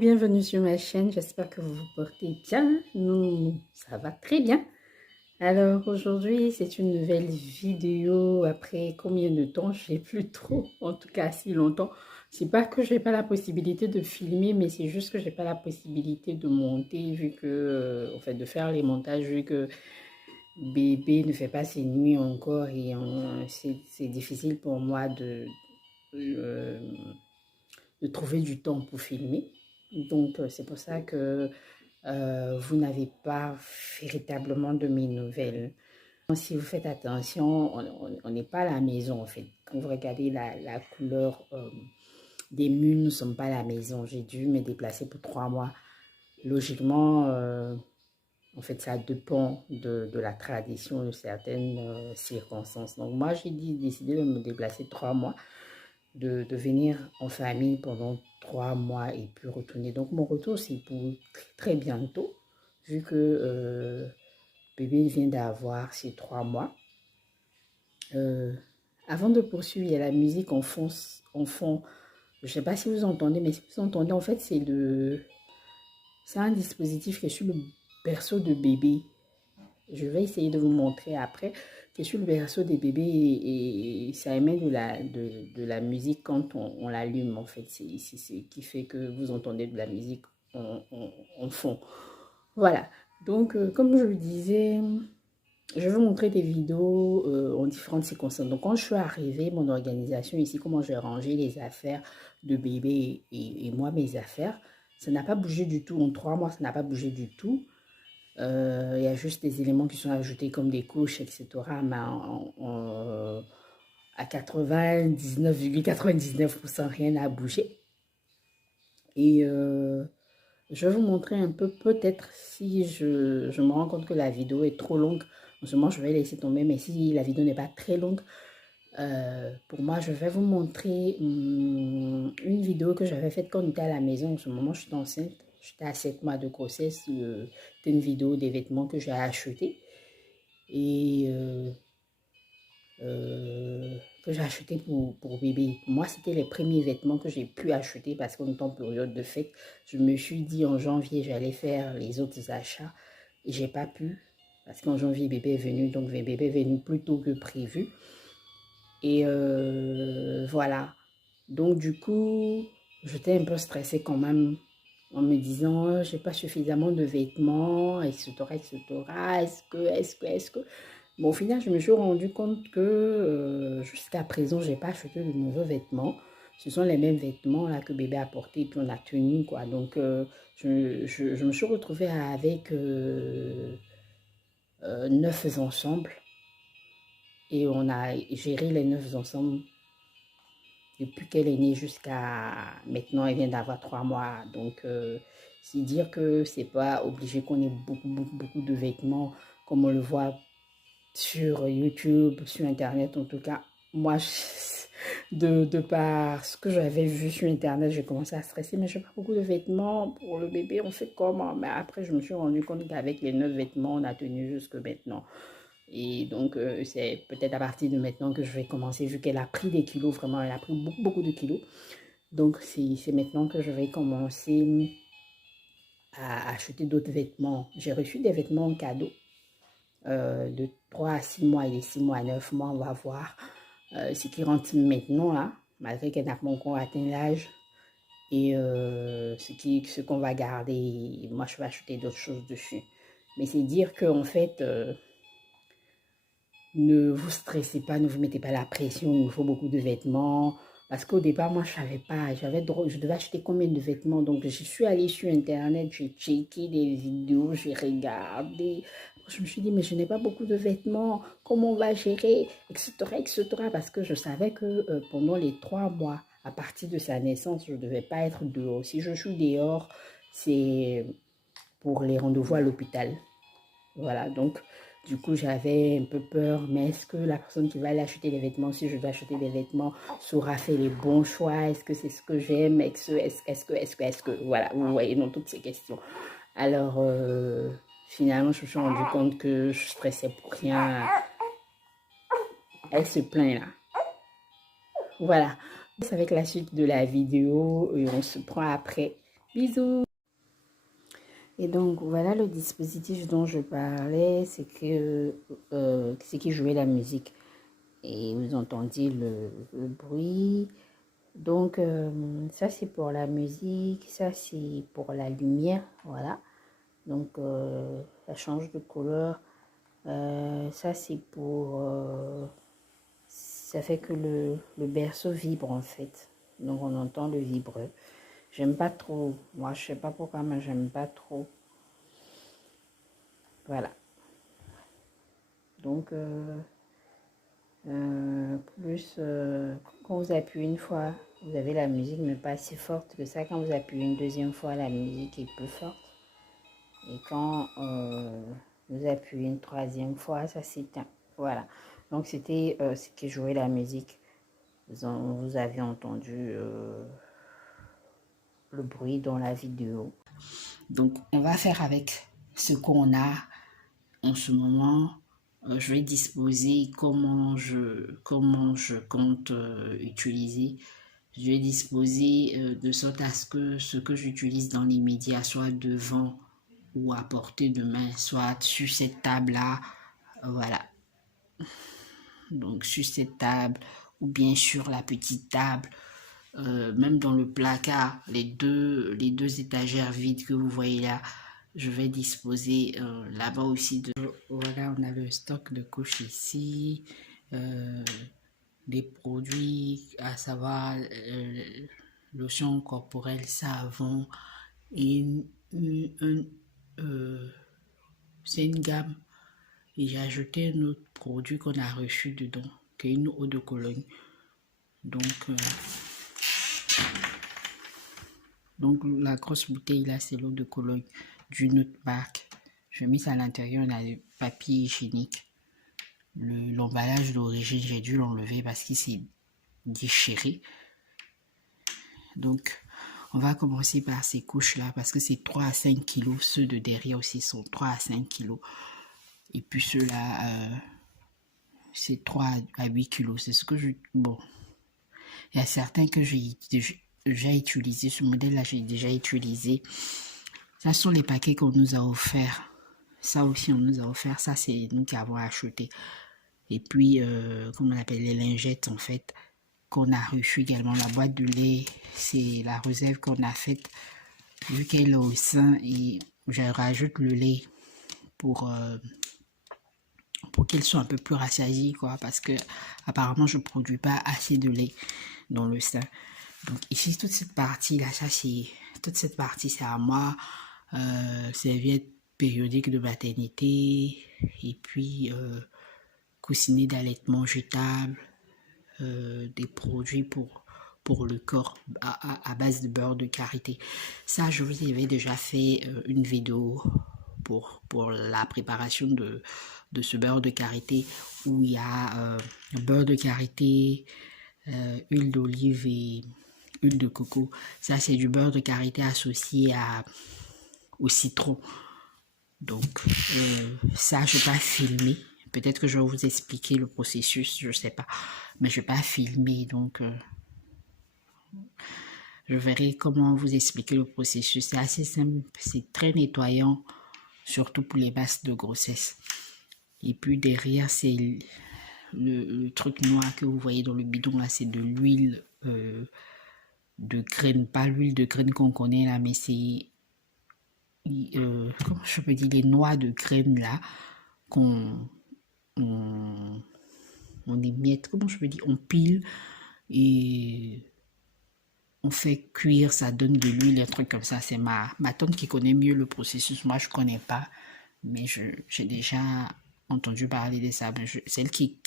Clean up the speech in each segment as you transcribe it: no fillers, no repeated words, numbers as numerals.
bienvenue sur ma chaîne, j'espère que vous vous portez bien, nous ça va très bien. Alors aujourd'hui c'est une nouvelle vidéo après combien de temps, je sais plus trop, en tout cas si longtemps. C'est pas que j'ai pas la possibilité de filmer, mais c'est juste que j'ai pas la possibilité de monter vu que, en fait de faire les montages vu que bébé ne fait pas ses nuits encore et c'est difficile pour moi euh, de trouver du temps pour filmer. Donc, c'est pour ça que vous n'avez pas véritablement de mes nouvelles. Si vous faites attention, on n'est pas à la maison en fait. Quand vous regardez la couleur des murs, nous ne sommes pas à la maison. J'ai dû me déplacer pour 3 mois. Logiquement, en fait, ça dépend de la tradition, de certaines circonstances. Donc, moi, j'ai décidé de me déplacer 3 mois, de venir en famille pendant 3 mois et puis retourner. Donc, mon retour, c'est pour très bientôt, vu que bébé vient d'avoir ses 3 mois. Avant de poursuivre, il y a la musique en fond. Je ne sais pas si vous entendez, mais si vous entendez, en fait, c'est un dispositif qui est sur le berceau de bébé. Je vais essayer de vous montrer après, qui est sur le berceau des bébés et ça émet de la musique quand on l'allume. En fait, c'est ce qui fait que vous entendez de la musique en fond. Voilà. Donc, comme je le disais, je vais vous montrer des vidéos en différentes circonstances. Donc, quand je suis arrivée, mon organisation ici, comment j'ai rangé les affaires de bébé et moi, mes affaires, ça n'a pas bougé du tout. En 3 mois, ça n'a pas bougé du tout. Il y a juste des éléments qui sont ajoutés comme des couches, etc. Mais à 99,99%, rien n'a bougé. Et je vais vous montrer un peu, peut-être si je me rends compte que la vidéo est trop longue, en ce moment je vais laisser tomber, mais si la vidéo n'est pas très longue, pour moi je vais vous montrer une vidéo que j'avais faite quand on était à la maison. En ce moment je suis enceinte, j'étais à 7 mois de grossesse, c'était une vidéo des vêtements que j'ai achetés et que j'ai acheté pour bébé. Moi, c'était les premiers vêtements que j'ai pu acheter parce qu'en temps période de fête, je me suis dit en janvier, j'allais faire les autres achats et j'ai pas pu parce qu'en janvier, bébé est venu, donc bébé est venu plus tôt que prévu. Et voilà. Donc, du coup, j'étais un peu stressée quand même en me disant, j'ai pas suffisamment de vêtements, etc., etc. Est-ce que. Bon, au final, je me suis rendu compte que jusqu'à présent, j'ai pas acheté de nouveaux vêtements. Ce sont les mêmes vêtements là que bébé a porté et puis on a tenu quoi. Donc, je me suis retrouvée avec 9 ensembles et on a géré les 9 ensembles depuis qu'elle est née jusqu'à maintenant. Elle vient d'avoir 3 mois. Donc, c'est dire que c'est pas obligé qu'on ait beaucoup de vêtements comme on le voit sur YouTube, sur Internet. En tout cas, moi, de par ce que j'avais vu sur Internet, j'ai commencé à stresser, mais je n'ai pas beaucoup de vêtements pour le bébé, on fait comment? Mais après, je me suis rendu compte qu'avec les 9 vêtements, on a tenu jusque maintenant. Et donc, c'est peut-être à partir de maintenant que je vais commencer, vu qu'elle a pris des kilos, vraiment, elle a pris beaucoup de kilos. Donc, c'est maintenant que je vais commencer à acheter d'autres vêtements. J'ai reçu des vêtements en cadeau de 3 à 6 mois et de 6 mois à 9 mois, on va voir ce qui rentre maintenant là, malgré qu'elle n'a pas encore atteint l'âge. Et ce qu'on va garder, moi je vais acheter d'autres choses dessus. Mais c'est dire que en fait, ne vous stressez pas, ne vous mettez pas la pression, il me faut beaucoup de vêtements. Parce qu'au départ, moi, je ne savais pas. Je devais acheter combien de vêtements. Donc, je suis allée sur Internet, j'ai checké des vidéos, j'ai regardé. Je me suis dit, mais je n'ai pas beaucoup de vêtements. Comment on va gérer, etc., etc. Parce que je savais que pendant les 3 mois, à partir de sa naissance, je ne devais pas être dehors. Si je suis dehors, c'est pour les rendez-vous à l'hôpital. Voilà, donc du coup j'avais un peu peur, mais est-ce que la personne qui va aller acheter les vêtements, si je vais acheter des vêtements, saura faire les bons choix? Est-ce que c'est ce que j'aime? Est-ce que, voilà, vous voyez, dans toutes ces questions. Alors, finalement, je me suis rendu compte que je stressais pour rien. Elle se plaint là. Voilà, c'est avec la suite de la vidéo et on se prend après. Bisous. Et donc voilà le dispositif dont je parlais, c'est qui jouait la musique. Et vous entendiez le bruit. Donc ça c'est pour la musique, ça c'est pour la lumière, voilà. Donc ça change de couleur. Ça c'est pour... ça fait que le berceau vibre en fait. Donc on entend le vibreur. J'aime pas trop. Moi je sais pas pourquoi, mais j'aime pas trop. Voilà. Donc quand vous appuyez une fois, vous avez la musique mais pas si forte que ça. Quand vous appuyez une deuxième fois, la musique est plus forte. Et quand vous appuyez une troisième fois, ça s'éteint. Voilà. Donc c'était ce qui jouait la musique. Vous avez entendu le bruit dans la vidéo. Donc on va faire avec ce qu'on a en ce moment. Je vais disposer comment je compte utiliser. Je vais disposer de sorte à ce que ce que j'utilise dans les médias soit devant ou à portée de main, soit sur cette table-là. Voilà. Donc sur cette table ou bien sur la petite table. Même dans le placard, les deux étagères vides que vous voyez là, je vais disposer là-bas aussi de... Voilà, on a le stock de couches ici, des produits, à savoir lotion corporelle, savon, et c'est une gamme. Et j'ai ajouté un autre produit qu'on a reçu dedans, qui est une eau de Cologne. Donc la grosse bouteille là, c'est l'eau de Cologne d'une autre marque. Je mets ça à l'intérieur, on a le papier hygiénique. L'emballage d'origine, j'ai dû l'enlever parce qu'il s'est déchiré. Donc, on va commencer par ces couches-là parce que c'est 3 à 5 kilos. Ceux de derrière aussi sont 3 à 5 kilos. Et puis ceux-là, c'est 3 à 8 kilos. C'est ce que je... Bon, il y a certains que j'ai utilisé. Ce modèle-là, j'ai déjà utilisé. Ça sont les paquets qu'on nous a offerts. Ça aussi, on nous a offert. Ça, c'est nous qui avons acheté. Et puis, comment on appelle, les lingettes, en fait, qu'on a reçu également. La boîte de lait, c'est la réserve qu'on a faite, vu qu'elle est au sein. Et je rajoute le lait pour qu'elle soit un peu plus rassasiée, quoi. Parce que, apparemment, je ne produis pas assez de lait dans le sein. Donc, ici, toute cette partie-là, ça, c'est... Toute cette partie, c'est à moi. Serviette périodique de maternité, et puis coussinet d'allaitement jetable, des produits pour le corps à base de beurre de karité. Ça, je vous avais déjà fait une vidéo pour la préparation de ce beurre de karité, où il y a beurre de karité, huile d'olive et huile de coco. Ça, c'est du beurre de karité associé au citron. Donc ça, je ne vais pas filmer. Peut-être que je vais vous expliquer le processus, je ne sais pas. Mais je ne vais pas filmer, donc je verrai comment vous expliquer le processus. C'est assez simple, c'est très nettoyant, surtout pour les bases de grossesse. Et puis derrière, c'est le truc noir que vous voyez dans le bidon, là, c'est de l'huile de graines. Pas l'huile de graines qu'on connaît là, mais c'est... comment je peux dire, les noix de graines là qu'on émiette, comment je peux dire, on pile et on fait cuire, ça donne de l'huile, un truc comme ça. C'est ma tante qui connaît mieux le processus, moi je connais pas, mais j'ai déjà entendu parler de ça. C'est elle qui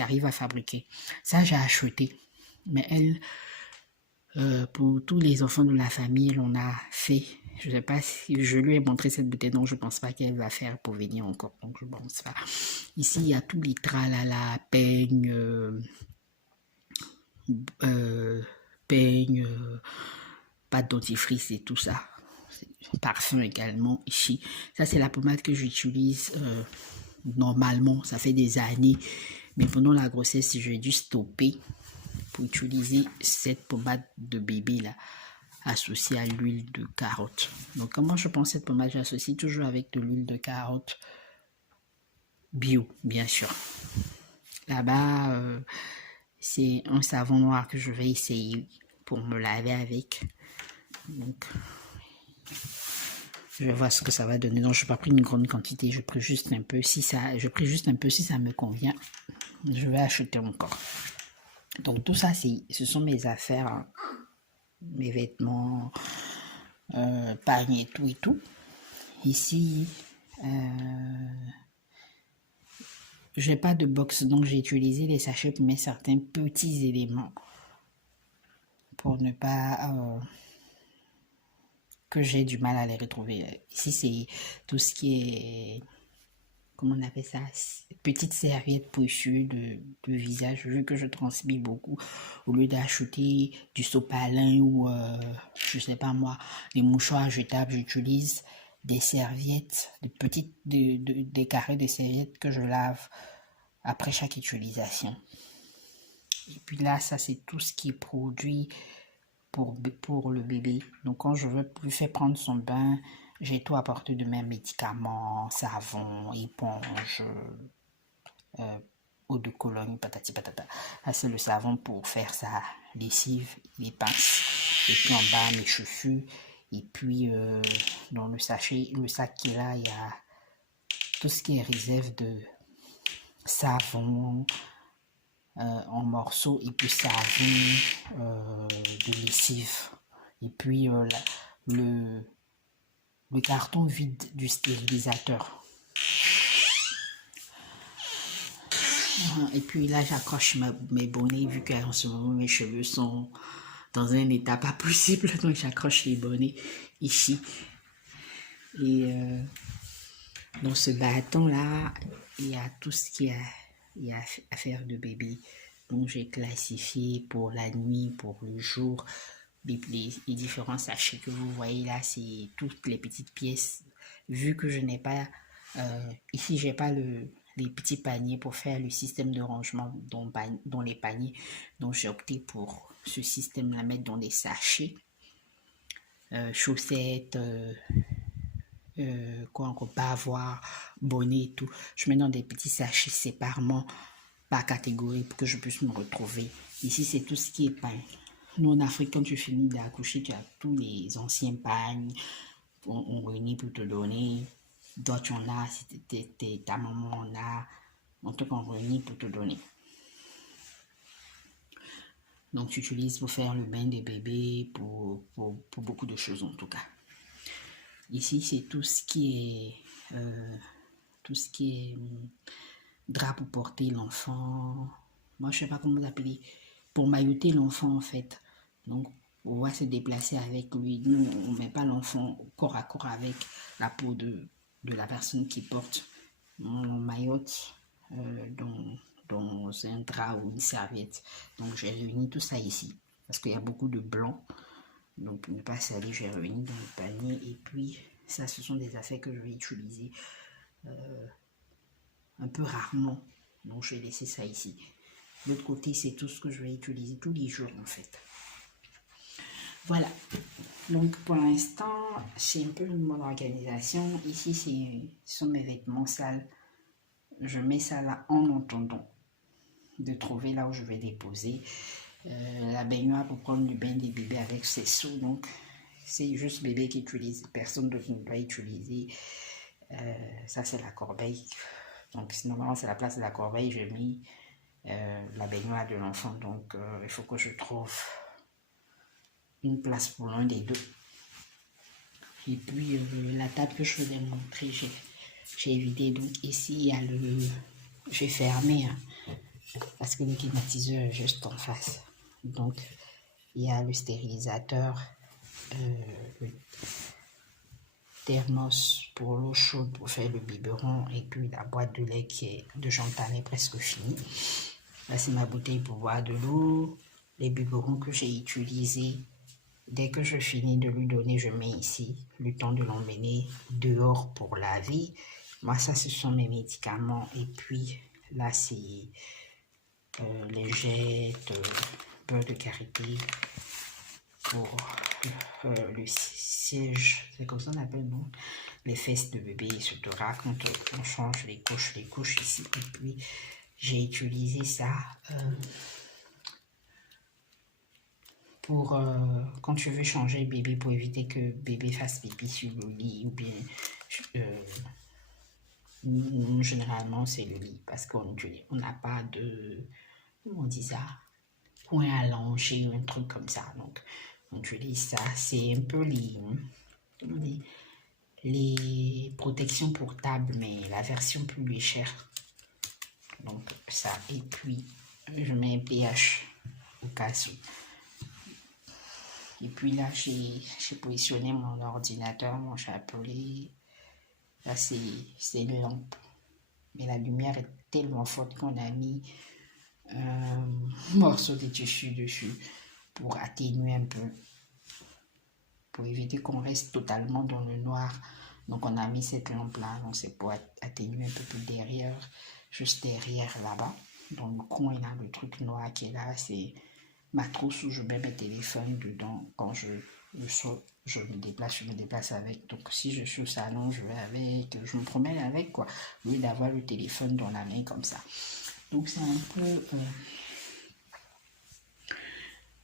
arrive à fabriquer ça. J'ai acheté, mais elle, pour tous les enfants de la famille, on a fait. Je ne sais pas si je lui ai montré cette bouteille, donc je ne pense pas qu'elle va faire pour venir encore. Donc je ne pense pas. Ici, il y a tous les tralala, peigne, pâte dentifrice et tout ça. Parfum également ici. Ça, c'est la pommade que j'utilise normalement. Ça fait des années. Mais pendant la grossesse, j'ai dû stopper pour utiliser cette pommade de bébé là. associé à l'huile de carotte. Donc comment je prends cette pommade? J'associe toujours avec de l'huile de carotte bio, bien sûr. Là-bas, c'est un savon noir que je vais essayer pour me laver avec. Donc, je vais voir ce que ça va donner. Donc, je n'ai pas pris une grande quantité. Je pris juste un peu. Si ça me convient, je vais acheter encore. Donc, tout ça, ce sont mes affaires, hein. Mes vêtements, panier, tout et tout. Ici, je n'ai pas de box, donc j'ai utilisé les sachets pour mettre certains petits éléments pour ne pas que j'ai du mal à les retrouver. Ici, c'est tout ce qui est, comment on appelle ça, petite serviette pochue de visage, vu que je transmets beaucoup. Au lieu d'acheter du sopalin ou, je sais pas moi, des mouchoirs jetables, j'utilise des serviettes, des carrés de serviettes que je lave après chaque utilisation. Et puis là, ça c'est tout ce qui est produit pour le bébé. Donc quand je veux lui faire prendre son bain, j'ai tout apporté de mes médicaments, savon, éponge, eau de Cologne, patati patata. Là c'est le savon pour faire sa lessive, les pinces. Et puis en bas mes chaussures. Et puis dans le sac qui est là, il y a tout ce qui est réserve de savon, en morceaux, et puis savon de lessive, et puis le carton vide du stérilisateur. Et puis là j'accroche mes bonnets, vu qu'en ce moment mes cheveux sont dans un état pas possible, donc j'accroche les bonnets ici. Et dans ce bâton là, il y a tout ce qui est affaire de bébé. Donc j'ai classifié pour la nuit, pour le jour, les différents sachets que vous voyez là, c'est toutes les petites pièces. Vu que je n'ai pas, ici j'ai pas les petits paniers pour faire le système de rangement dans les paniers, donc j'ai opté pour ce système là, mettre dans des sachets, chaussettes, quoi encore, bavoirs, bonnets et tout. Je mets dans des petits sachets séparément par catégorie pour que je puisse me retrouver. Ici, c'est tout ce qui est pain. Nous, en Afrique, quand tu finis d'accoucher, tu as tous les anciens pagnes. On réunit pour te donner. Toi, tu en as. Si ta maman en a. En tout cas, on réunit pour te donner. Donc, tu utilises pour faire le bain des bébés, pour beaucoup de choses en tout cas. Ici, c'est tout ce qui est drap pour porter l'enfant. Moi, je sais pas comment l'appeler. Pour mailloter l'enfant, en fait. Donc, on va se déplacer avec lui. Nous, on ne met pas l'enfant corps à corps avec la peau de la personne qui porte. On maillote dans un drap ou une serviette. Donc, j'ai réuni tout ça ici. Parce qu'il y a beaucoup de blanc. Donc, pour ne pas salir, j'ai réuni dans le panier. Et puis, ça, ce sont des affaires que je vais utiliser un peu rarement. Donc, je vais laisser ça ici. De l'autre côté, c'est tout ce que je vais utiliser tous les jours, en fait. Voilà. Donc, pour l'instant, c'est un peu mon organisation. Ici, ce sont mes vêtements sales. Je mets ça là en attendant de trouver là où je vais déposer. La baignoire pour prendre le bain des bébés avec ses seaux. Donc, c'est juste bébé qui utilise. Personne d'autre ne doit utiliser. Ça, c'est la corbeille. Donc, normalement, c'est la place de la corbeille. J'ai mis la baignoire de l'enfant. Donc, il faut que je trouve une place pour l'un des deux. Et puis, la table que je vous ai montré, j'ai vidé. Donc, ici, il y a j'ai fermé, hein, parce que le climatiseur est juste en face. Donc, il y a le stérilisateur, le thermos pour l'eau chaude pour faire le biberon, et puis la boîte de lait qui est de Jantan est presque finie. Là, c'est ma bouteille pour boire de l'eau. Les biberons que j'ai utilisés, dès que je finis de lui donner, je mets ici le temps de l'emmener dehors pour laver. Moi, ça, ce sont mes médicaments. Et puis, là, c'est les jettes, beurre de karité, pour le siège, c'est comme ça on appelle, non? Les fesses de bébé, etc. Quand on change les couches ici. Et puis, j'ai utilisé ça pour quand tu veux changer bébé, pour éviter que bébé fasse pipi sur le lit, ou bien généralement c'est le lit, parce qu'on n'a pas de, comment on dit ça, point à longer ou un truc comme ça. Donc on utilise ça. C'est un peu les protections portables, mais la version plus légère. Donc ça, et puis je mets un pH au cas où. Et puis là, j'ai positionné mon ordinateur, mon chapelet. Là, c'est une lampe. Mais la lumière est tellement forte qu'on a mis un morceau de tissu dessus pour atténuer un peu, pour éviter qu'on reste totalement dans le noir. Donc on a mis cette lampe là, donc c'est pour atténuer un peu plus derrière, juste derrière là-bas, dans le coin là, le truc noir qui est là, c'est ma trousse où je mets mes téléphones dedans. Quand je sors, je me déplace avec. Donc si je suis au salon, je vais avec, je me promène avec, quoi, au lieu d'avoir le téléphone dans la main comme ça. Donc c'est un peu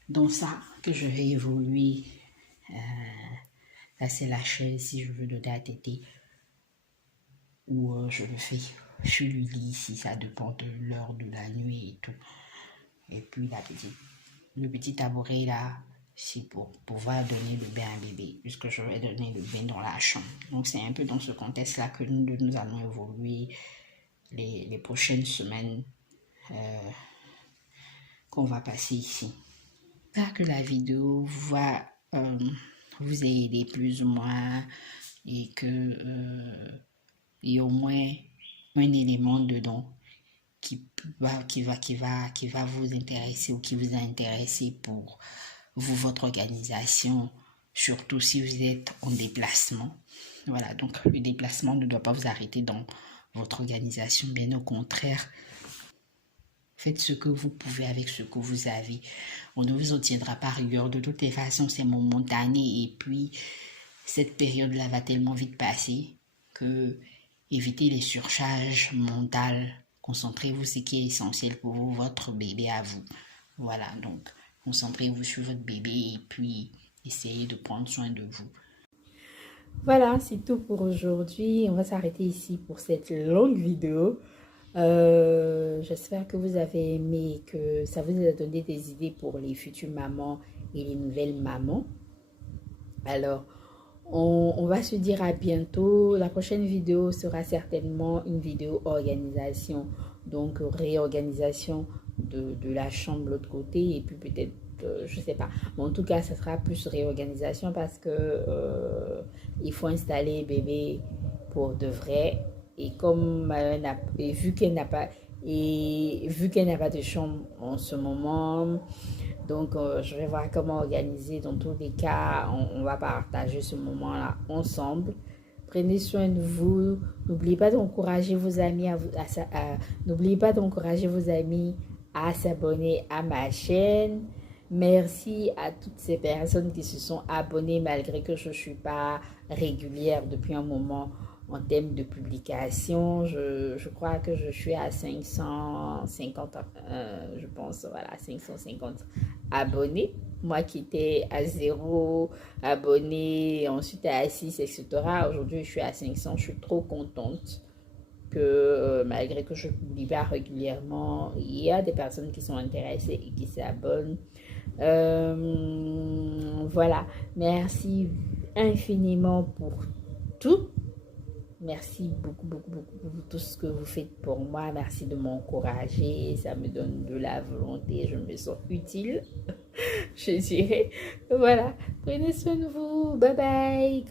dans ça que je vais évoluer. Là c'est la chaise si je veux donner à téter, ou je le fais sur le lit si ça dépend de l'heure de la nuit et tout. Et puis le petit tabouret là, c'est pour pouvoir donner le bain à bébé, puisque je vais donner le bain dans la chambre. Donc c'est un peu dans ce contexte là que nous allons évoluer les prochaines semaines qu'on va passer ici. J'espère que la vidéo va vous aider plus ou moins, et que il y a au moins un élément dedans qui va vous intéresser, ou qui vous a intéressé pour vous, votre organisation, surtout si vous êtes en déplacement. Voilà, donc le déplacement ne doit pas vous arrêter dans votre organisation, bien au contraire. Faites ce que vous pouvez avec ce que vous avez. On ne vous en tiendra pas rigueur. De toutes les façons, c'est momentané. Et puis, cette période-là va tellement vite passer que évitez les surcharges mentales. Concentrez-vous sur ce qui est essentiel pour vous, votre bébé à vous. Voilà, donc concentrez-vous sur votre bébé et puis essayez de prendre soin de vous. Voilà, c'est tout pour aujourd'hui. On va s'arrêter ici pour cette longue vidéo. J'espère que vous avez aimé, que ça vous a donné des idées pour les futures mamans et les nouvelles mamans. Alors, on va se dire à bientôt. La prochaine vidéo sera certainement une vidéo organisation. Donc, réorganisation de la chambre de l'autre côté. Et puis peut-être, je sais pas. Mais en tout cas, ça sera plus réorganisation parce que il faut installer bébé pour de vrai. Et comme vu qu'elle n'a pas de chambre en ce moment, donc je vais voir comment organiser. Dans tous les cas, on va partager ce moment-là ensemble. Prenez soin de vous. N'oubliez pas d'encourager vos amis n'oubliez pas d'encourager vos amis à s'abonner à ma chaîne. Merci à toutes ces personnes qui se sont abonnées malgré que je ne suis pas régulière depuis un moment en termes de publication. Je crois que je suis à 550, je pense, voilà, 550 abonnés. Moi qui étais à 0 abonnés, ensuite à 6, etc. Aujourd'hui, je suis à 500. Je suis trop contente que malgré que je ne publie pas régulièrement, il y a des personnes qui sont intéressées et qui s'abonnent. Voilà, merci infiniment pour tout. Merci beaucoup, beaucoup, beaucoup pour tout ce que vous faites pour moi. Merci de m'encourager. Ça me donne de la volonté. Je me sens utile, je dirais. Voilà, prenez soin de vous. Bye bye.